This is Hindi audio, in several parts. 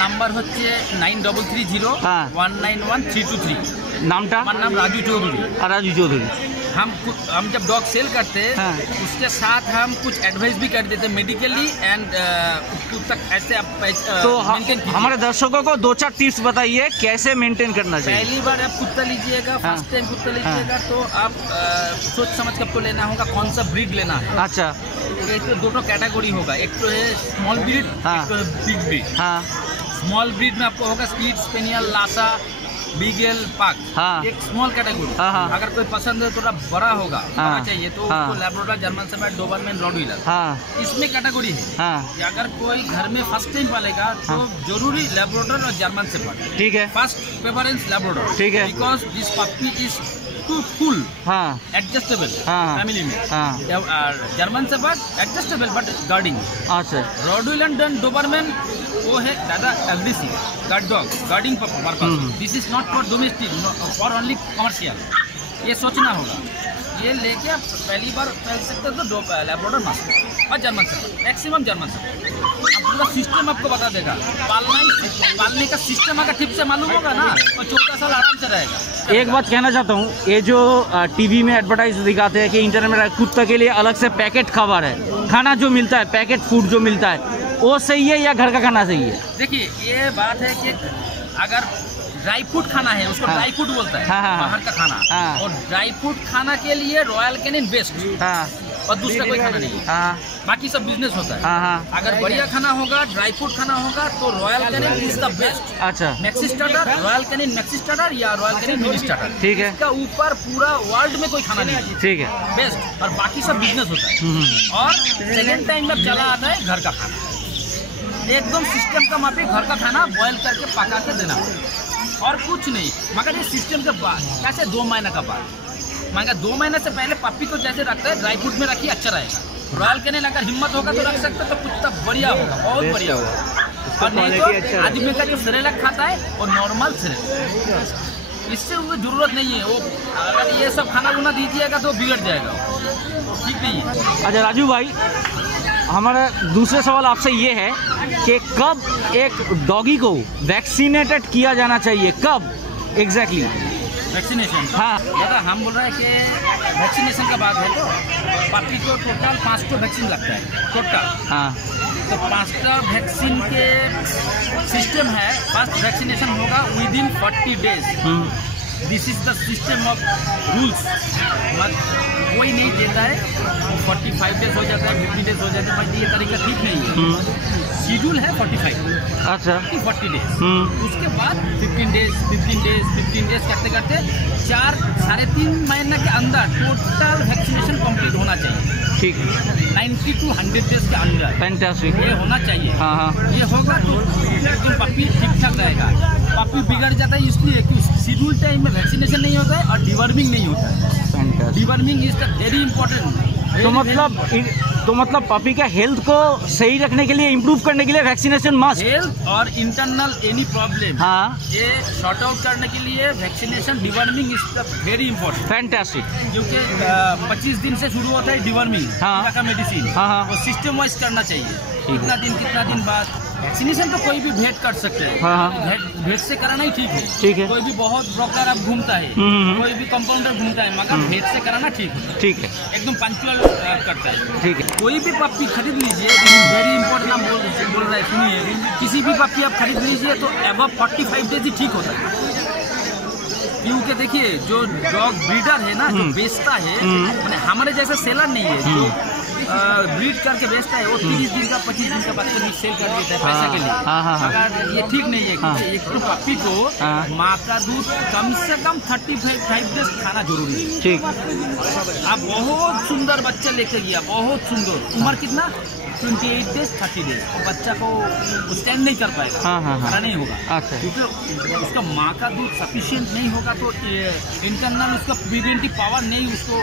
নাম্বার হচ্ছে 9330191323। नामटा? हमारा नाम राजू चौधरी। राजू चौधरी। हम जब डॉग सेल करते हैं उसके साथ हम कुछ एडवाइस भी कर देते हैं मेडिकली एंड तक ऐसे आप तो हमारे दर्शकों को 2-4 टिप्स बताइए कैसे मेंटेन करना चाहिए। पहली बार आप कुत्ता लीजिएगा, फर्स्ट टाइम कुत्ता लीजिएगा तो आप सोच समझ कर आपको लेना होगा कौन सा ब्रीड लेना है। अच्छा, एक तो दोनों कैटेगरी होगा, एक तो है स्मॉल ब्रीड, एक तो है बिग ब्रीड। स्मॉल ब्रीड में आपको होगा स्पीड स्पेनियल, लासा, बीगल, पाक। एक स्मॉल कैटेगरी। अगर कोई पसंद है थोड़ा बड़ा होगा, बड़ा चाहिए तो उसको Labrador, German shepherd, Dobermann, Rottweiler, इसमें कैटेगरी है कि अगर कोई घर में फर्स्ट टाइम पालेगा तो जरूरी लैब्राडोर और जर्मन शेफर्ड। ठीक है, फर्स्ट प्रेफरेंस लैब्राडोर। ठीक है, because this puppy is too cool, adjustable family में। German shepherd adjustable but guarding. अच्छा, रॉटवीलर एंड डोबरमैन वो है ज़्यादा aggressive guard dog, guarding purpose. This is not for domestic, for only commercial. ये सोचना होगा। ये लेके आप पहली बार पहल सकते हो तो लैब्राडोर मास्टर और German shepherd, maximum German shepherd. अब पूरा सिस्टम आपको बता देगा। पालने का सिस्टम अगर ठीक से मालूम होगा ना तो 14 साल आराम से रहेगा। एक बात कहना चाहता हूँ, ये जो टीवी में एडवर्टाइज दिखाते हैं कि इंटरनेट में कुत्ता के लिए अलग से पैकेट खबर है, खाना जो मिलता है, पैकेट फूड जो मिलता है, वो सही है या घर का खाना सही है? देखिए ये बात है कि अगर ड्राई फ्रूट खाना है उसको ड्राई फ्रूट बोलता है, बाहर का खाना। और ड्राई फ्रूट खाना के लिए रॉयल कैनिन बेस्ट और दूसरा कोई खाना नहीं है। बाकी सब बिजनेस होता है। अगर बढ़िया खाना होगा, ड्राई फ्रूट खाना होगा तो Royal Canin is the best. अच्छा, maxi starter, Royal Canin maxi starter या रॉयल कैनिन मिनी स्टार्टर। ठीक है, इसका ऊपर पूरा वर्ल्ड में कोई खाना नहीं है। ठीक है, बेस्ट। और बाकी सब बिजनेस होता है। और सेकेंड टाइम में चला आता है घर का खाना, एकदम सिस्टम का माफी घर का खाना बॉयल करके पका के देना और कुछ नहीं। मगर ये सिस्टम के बाद कैसे 2 महीने का बाद, मगर 2 महीने से पहले पप्पी को जैसे रखते हैं ड्राई फ्रूट में रखिए, अच्छा रहेगा। रॉयल कैनिन अगर हिम्मत होगा तो रख सकते तो कुछ बढ़िया होगा, बहुत बढ़िया होगा। और नहीं तो आदमी का जो सेरेलैक खाता है और नॉर्मल सेरेलैक, इससे वो जरूरत नहीं है। वो अगर ये सब खाना वाना दीजिएगा तो बिगड़ जाएगा, ठीक नहीं है। अच्छा राजू भाई, हमारा दूसरा सवाल आपसे ये है कि कब एक डॉगी को वैक्सीनेटेड किया जाना चाहिए, कब एग्जैक्टली? वैक्सीनेशन, दादा हम बोल रहे हैं कि वैक्सीनेशन का बात है तो पप्पी को टोटल 5 वैक्सीन लगता है टोटल। तो 5 वैक्सीन के सिस्टम है। फर्स्ट वैक्सीनेशन होगा within 40 days. This is the system of rules. कोई नहीं देता है, 45 डेज हो जाता है, 50 डेज हो जाता है, ये तरीका ठीक नहीं है। शेड्यूल है 45। अच्छा, 40 डेज। उसके बाद 15 डेज करते करते 4-3.5 महीने के अंदर टोटल वैक्सीनेशन कंप्लीट होना चाहिए। ठीक है, 90 to 100 डेज के अंदर। फैंटास्टिक, ये होना चाहिए। ये होगा तो एकदम पप्पी ठीक ठाक रहेगा। पप्पी बिगड़ जाता है इसलिए कि शेड्यूल टाइम में वैक्सीनेशन नहीं होता है और डिवर्मिंग नहीं होता है। Deworming is the very important. तो मतलब पपी का हेल्थ को सही रखने के लिए, इम्प्रूव करने के लिए वैक्सीनेशन मस्ट। हेल्थ और इंटरनल एनी प्रॉब्लम ये सॉर्ट आउट करने के लिए vaccination, deworming is the very important. Fantastic, क्योंकि 25 दिन से शुरू होता है डिवर्मिंग का मेडिसिन, वो सिस्टम वाइज करना चाहिए। कितना दिन बाद वैक्सीनेशन तो कोई भी भेंट कर सकते हैं। भेंट से कराना ही ठीक है। ठीक है, कोई भी बहुत ब्रोकर अब घूमता है, कोई भी कंपाउंडर घूमता है, मगर भेंट से कराना ठीक है। ठीक है, एकदम पंक्चुअल करता है। ठीक है, कोई भी पप्पी खरीद लीजिए, वेरी इंपॉर्टेंट हम बोल रहे हैं, सुनिए। किसी भी पप्पी आप खरीद लीजिए तो अबव 45 डेज ही ठीक होता है। क्योंकि देखिए जो डॉग ब्रीडर है ना, जो बेचता है, हमारे जैसा सेलर नहीं है। जो ब्रीड करके बेचता है वो 30 दिन का 25 दिन का बच्चे भी सेल कर देता है पैसे के लिए। मगर ये ठीक नहीं है, क्योंकि एक तो पप्पी को माँ का दूध कम से कम 35 डेज खाना जरूरी है। ठीक, आप बहुत सुंदर बच्चा लेकर गया, बहुत सुंदर, उम्र कितना 28 डेज 30 डेज, बच्चा को स्टैंड नहीं कर पाएगा, खाना नहीं होगा। अच्छा, क्योंकि उसका माँ का दूध सफिशिएंट नहीं होगा तो इंटरनल उसका प्रिवेंटिव पावर नहीं उसको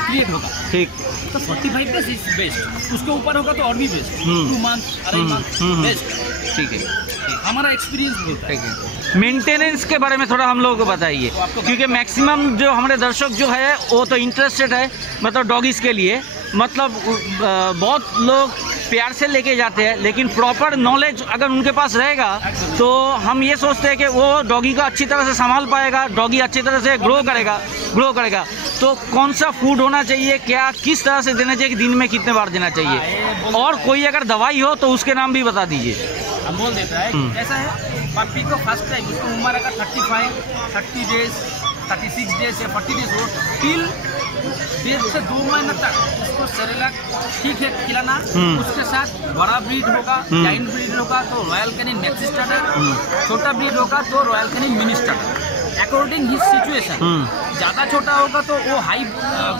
क्रिएट होगा। ठीक, तो 45 डेज इज बेस्ट। उसके ऊपर होगा तो और भी बेस्ट, 2 मंथ, 2.5 मंथ बेस्ट। ठीक है। हमारा एक्सपीरियंस होता है। मेंटेनेंस के बारे में थोड़ा हम लोगों को बताइए, क्योंकि मैक्सिमम जो हमारे दर्शक जो है वो तो इंटरेस्टेड है मतलब डॉगीज़ के लिए, मतलब बहुत लोग प्यार से लेके जाते हैं, लेकिन प्रॉपर नॉलेज अगर उनके पास रहेगा तो हम ये सोचते हैं कि वो डॉगी को अच्छी तरह से संभाल पाएगा, डॉगी अच्छी तरह से ग्रो करेगा। तो कौन सा फूड होना चाहिए, क्या किस तरह से देना चाहिए, दिन में कितने बार देना चाहिए, और कोई अगर दवाई हो तो उसके नाम भी बता दीजिए। हम बोल देता है कैसा है, पप्पी को फर्स्ट टाइम उसको उम्र अगर 35, 30 डेज, 36 डेज या 40 डेज हो, टिल 1.5 से 2 महीने तक उसको सेरेलैक ठीक है खिलाना। उसके साथ बड़ा ब्रीड होगा, जाइंट ब्रीड होगा तो रॉयल कैनिन मैक्सी स्टार्टर, छोटा ब्रीड होगा तो Royal Canin mini starter, according his situation. ज़्यादा छोटा होगा तो वो हाई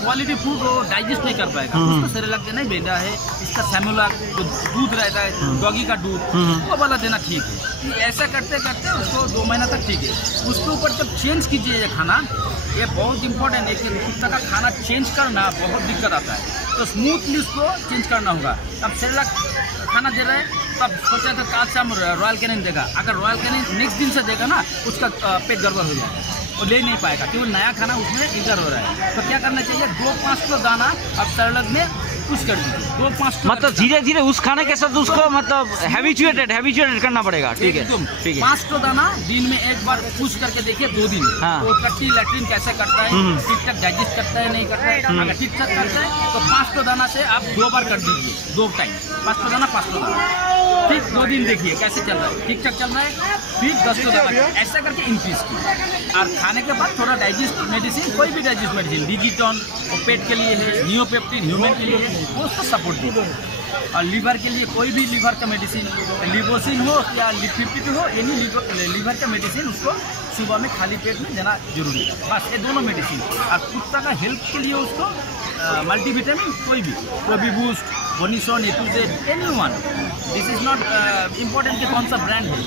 क्वालिटी फूड वो डाइजेस्ट नहीं कर पाएगा, उसको सेरेलैक देना ही बेटा है। इसका सेमुलर जो दूध रहता है डॉगी का दूध, वो वाला देना ठीक है। ऐसा करते करते उसको 2 महीना तक ठीक है। उसके ऊपर जब चेंज कीजिए ये खाना, ये बहुत इंपॉर्टेंट है कि कुत्ता का खाना चेंज करना बहुत दिक्कत आता है, तो स्मूथली उसको चेंज करना होगा। तब सेरेलैक खाना दे रहे हैं तब सोचा था कल से हम रॉयल कैनिन देगा, अगर रॉयल कैनिन नेक्स्ट दिन से देगा ना उसका पेट गड़बड़ हो जाएगा, वो ले नहीं पाएगा क्योंकि नया खाना उसमें इंटर हो रहा है। तो क्या करना चाहिए, 2-5 किलो दाना अब सेरेलैक में कुछ कर दीजिए, 2-5 मतलब धीरे धीरे उस खाने के साथ उसको मतलब हैबिचुएटेड करना पड़ेगा। ठीक है, ठीक है। 5 किलो दाना दिन में एक बार पुश करके देखिए 2 दिन। तो टट्टी लैट्रिन कैसे करता है, ठीक ठाक डाइजेस्ट करता है नहीं करता है, अगर ठीक ठाक करता है तो 5 किलो दाना से आप 2 बार कर दीजिए, 2 टाइम 5 किलो दाना 5 किलो दाना, ठीक 2 दिन देखिए कैसे चल रहा है, ठीक ठाक चल रहा है, फिर 10 किलो दाना ऐसा करके इंक्रीज की। और खाने के बाद थोड़ा डाइजेस्ट मेडिसिन, कोई भी डाइजेस्ट मेडिसिन, डिजिटॉन और पेट के लिए है, नियोपेप्टिन ह्यूमन के लिए है, वो उसको सपोर्ट दीजिए। और लीवर के लिए कोई भी लीवर का मेडिसिन, लिवोसिन हो या लिपिड हो, एनी लीवर का मेडिसिन उसको सुबह में खाली पेट में देना जरूरी है। बस ये दोनों मेडिसिन। और कुत्ता का हेल्थ के लिए उसको मल्टीविटामिन कोई भी, प्रोबी बूस्ट, बोनिसोन, A to Z, anyone, this is not important कि कौन सा ब्रांड है,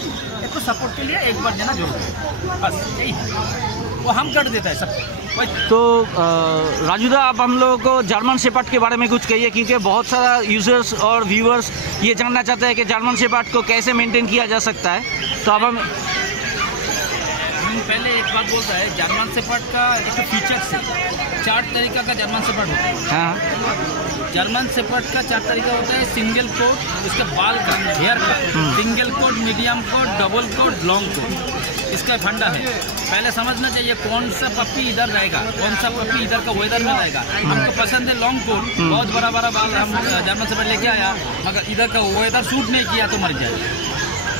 इसको सपोर्ट के लिए एक बार देना जरूरी है, बस यही है, वो हम कर देता है सब। तो राजूदा, आप हम लोगों को जर्मन शेपर्ड के बारे में कुछ कहिए, क्योंकि बहुत सारा यूजर्स और व्यूअर्स ये जानना चाहते हैं कि जर्मन शेपर्ड को कैसे मेंटेन किया जा सकता है। तो अब हम पहले एक बात बोलता है, जर्मन शेपर्ड का एक फीचर्स है, 4 तरीका का जर्मन शेपर्ड होता है। हाँ, जर्मन शेपर्ड का 4 तरीका होता है, सिंगल कोट, उसके बाल का, हेयर का, single coat, medium coat, double coat, long coat, इसका फंडा है। पहले समझना चाहिए कौन सा पप्पी इधर रहेगा, कौन सा पप्पी इधर का वेदर में रहेगा। हमको पसंद है लॉन्ग कोट, बहुत बड़ा बड़ा बाल हम जर्मन शेपर्ड लेके आया, मगर इधर का वेदर सूट नहीं किया तो मर जाए।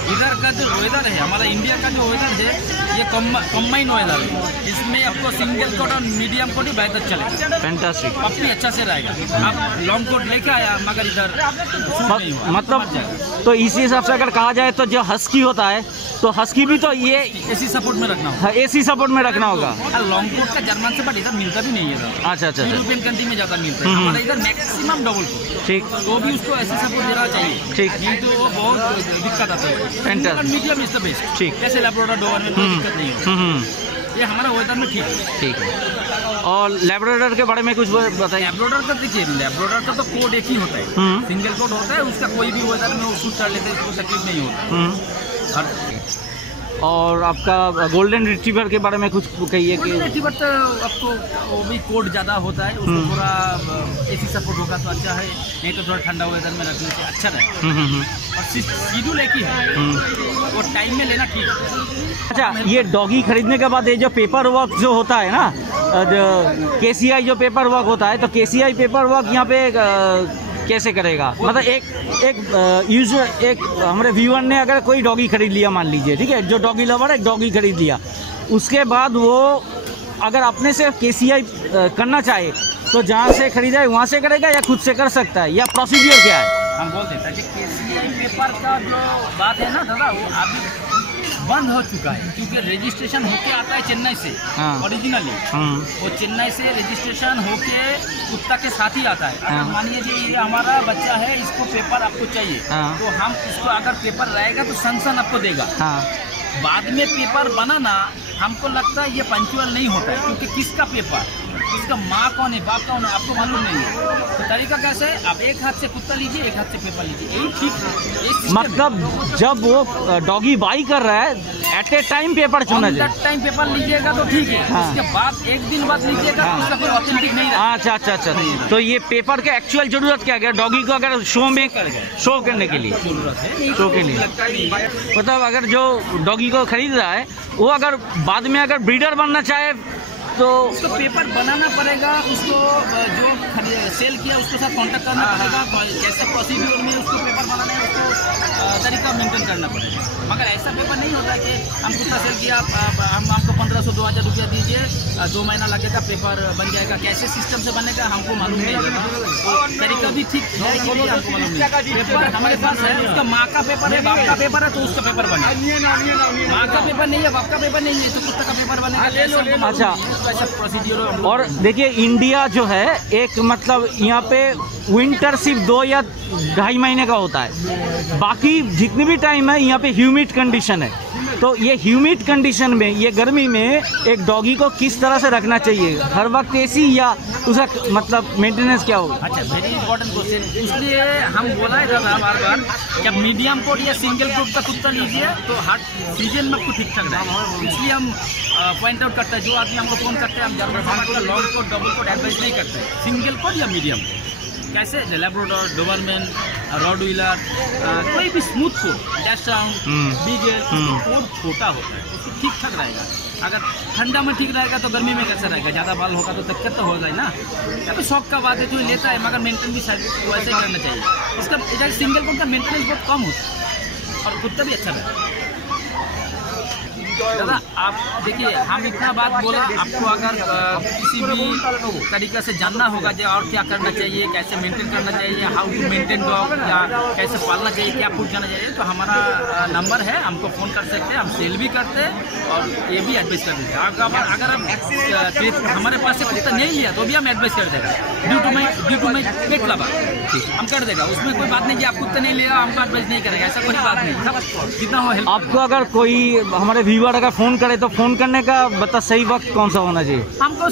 इधर का जो वेदर है, हमारा इंडिया का जो वेदर है, ये कम्बाइन वेदर है, इसमें आपको सिंगल कोट और मीडियम कोट ही बेहतर चलेगा, फैंटास्टिक, पप्पी अच्छा से रहेगा। आप लॉन्ग कोट लेके आया मगर इधर सूट नहीं हुआ, मतलब तो इसी हिसाब से अगर कहा जाए तो जो हस्की होता है, तो हस्की भी तो ये एसी सपोर्ट में रखना होगा, एसी सपोर्ट में रखना होगा। लॉन्ग कोट का जर्मन शेपर्ड इधर मिलता भी नहीं है, अच्छा अच्छा, यूरोपियन कंट्री में ज़्यादा मिलता है, हमारा इधर मैक्सिमम डबल कोट, ठीक, तो भी उसको ऐसे सपोर्ट देना चाहिए, ठीक, नहीं तो वो बहुत दिक्कत आता है। मीडियम इज द बेस्ट, ठीक, जैसे लैब्राडोर डोबर में कोई दिक्कत नहीं होती, ये हमारा वेदर में ठीक है, ठीक है। और लैब्राडोर के बारे में कुछ बताइए। लैब्राडोर का देखिए, लैब्राडोर का तो कोड एक ही होता है, सिंगल कोड होता है, उसका कोई भी वेदर में वो शूट कर लेते हैं, उसको तकलीफ नहीं होता। और आपका गोल्डन रिट्रीवर के बारे में कुछ कहिए। कि रिट्रीवर तो आपको वो भी कोड ज़्यादा होता है, उसको थोड़ा एसी सपोर्ट होगा तो अच्छा है, नहीं तो थोड़ा ठंडा वेदर में रखने से अच्छा रहे। और शेड्यूल एक ही है, वो टाइम में लेना ठीक है। अच्छा, ये डॉगी खरीदने के बाद ये जो पेपर वर्क जो होता है ना, जो KCI जो पेपर वर्क होता है, तो KCI पेपर वर्क यहाँ पे कैसे करेगा? मतलब एक यूजर, एक हमारे व्यूअर ने अगर कोई डॉगी खरीद लिया, मान लीजिए, ठीक है, जो डॉगी लवर एक डॉगी खरीद लिया, उसके बाद वो अगर अपने से KCI करना चाहे तो जहाँ से खरीदा है वहाँ से करेगा या खुद से कर सकता है, या प्रोसीजर क्या है? हम बोल देते हैं कि KCI पेपर का जो बात है ना दादा, वो अभी बंद हो चुका है, क्योंकि रजिस्ट्रेशन होके आता है चेन्नई से, ओरिजिनली वो चेन्नई से रजिस्ट्रेशन होके कुत्ता के साथ ही आता है। अगर मानिए कि ये हमारा बच्चा है, इसको पेपर आपको चाहिए, तो हम इसको अगर पेपर रहेगा तो सन आपको देगा। बाद में पेपर बनाना हमको लगता है ये पंचुअल नहीं होता है, क्योंकि किसका पेपर, इसका माँ कौन कौन है, बाप कौन है, आपको मालूम नहीं है। तो तरीका कैसे है, आप एक हाथ से कुत्ता लीजिए, एक हाथ से पेपर लीजिए, यही ठीक है। मतलब जब वो डॉगी बाई कर रहा है एट ए टाइम पेपर चुनना चाहिए, टाइम पेपर लीजिएगा तो ठीक है। हाँ। उसके बाद एक दिन बाद लीजिएगा तो उसका कोई ऑथेंटिक नहीं रहता। अच्छा। तो ये पेपर के एक्चुअल जरूरत क्या है डॉगी को अगर शो में शो करने के लिए, शो के लिए, मतलब अगर जो डॉगी को खरीद रहा है वो अगर बाद में अगर ब्रीडर बनना चाहे तो उसको पेपर बनाना पड़ेगा, उसको जो सेल किया उसके साथ कांटेक्ट करना पड़ेगा, कैसे प्रोसीड्यूर में उसको पेपर बनाना है उसको तरीका मेंटेन करना पड़ेगा। मगर ऐसा पेपर नहीं होता कि हम कुत्ता सेल किया, हम आपको 1500-2000 रुपया दीजिए, 2 महीना लगेगा पेपर बन जाएगा। कैसे सिस्टम से बनेगा हमको मालूम नहीं है, तो तरीका भी ठीक है कि नहीं हमको मालूम नहीं। पेपर हमारे पास है, उसका माँ का पेपर है, बाप का पेपर है, तो उसका पेपर बनेगा। माँ का पेपर नहीं है, बाप का पेपर नहीं है, तो कुत्ता का पेपर बनेगा। अच्छा, ऐसा प्रोसीड्यूर। और देखिए इंडिया जो है एक मतलब यहाँ पे विंटर सिर्फ 2 या 2.5 महीने का होता है, बाकी जितनी भी टाइम है यहाँ पे ह्यूमिड कंडीशन है। तो ये ह्यूमिड कंडीशन में, ये गर्मी में एक डॉगी को किस तरह से रखना चाहिए, हर वक्त एसी या उसका मतलब मेंटेनेंस क्या होगा? अच्छा, वेरी इंपॉर्टेंट क्वेश्चन। इसलिए हम बोला है बार बार कि मीडियम कोट या सिंगल कोट का कुत्ता लीजिए तो हर सीजन में आपको ठीक ठाक रहेगा। इसलिए हम पॉइंट आउट करते हैं, जो आदमी हमको फोन करते हैं, हम जब long coat double coat advice नहीं करते, सिंगल कोट या मीडियम। कैसे लैब्राडोर, डोबरमैन, रॉडविलर, कोई भी smooth coat, dachshund, beagle, coat छोटा होता है, उसको ठीक ठाक रहेगा। अगर ठंडा में ठीक रहेगा तो गर्मी में कैसे रहेगा, ज़्यादा बाल होगा तो दिक्कत तो होगा ही ना। अभी शौक का बात है, जो लेता है, मगर मेंटेन भी वैसे ही करना चाहिए। इसका सिंगल कोट का मेंटेनेंस बहुत कम होता है और कुत्ता भी अच्छा रहता है। दादा आप देखिए, हम इतना बात बोला, आपको अगर किसी भी तरीक़े से जानना होगा जो और क्या करना चाहिए, कैसे मेंटेन करना चाहिए, हाउ टू मेंटेन डॉग, या कैसे पालना चाहिए, क्या फूड खाना चाहिए, तो हमारा नंबर है, हमको फ़ोन कर सकते हैं। हम सेल भी करते हैं और ये भी एडवाइस कर देते हैं। अगर आप हमारे पास से कुत्ता नहीं लिया तो भी हम एडवाइस कर देगा, due to my pet lover हम कर देगा। उसमें कोई बात नहीं कि आप कुत्ता नहीं लिया हमको एडवाइस नहीं करेगा, ऐसा कोई बात नहीं। जितना हो हेल्प। आपको अगर कोई हमारे व्यूअर अगर फ़ोन करे तो फ़ोन करने का बता सही वक्त कौन सा होना चाहिए? हमको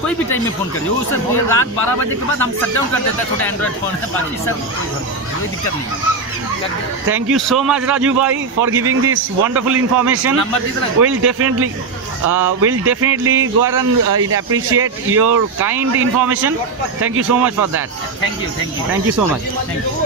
कोई भी टाइम में फ़ोन करिए, उससे रात 12 बजे के बाद हम शट डाउन कर देते हैं। छोटा एंड्रॉइड फ़ोन है, बाकी सब कोई दिक्कत नहीं है। Thank you so much Raju bhai for giving this wonderful information. We'll definitely go ahead and appreciate your kind information. Thank you so much for that. Thank you. Thank you so much. Thank you.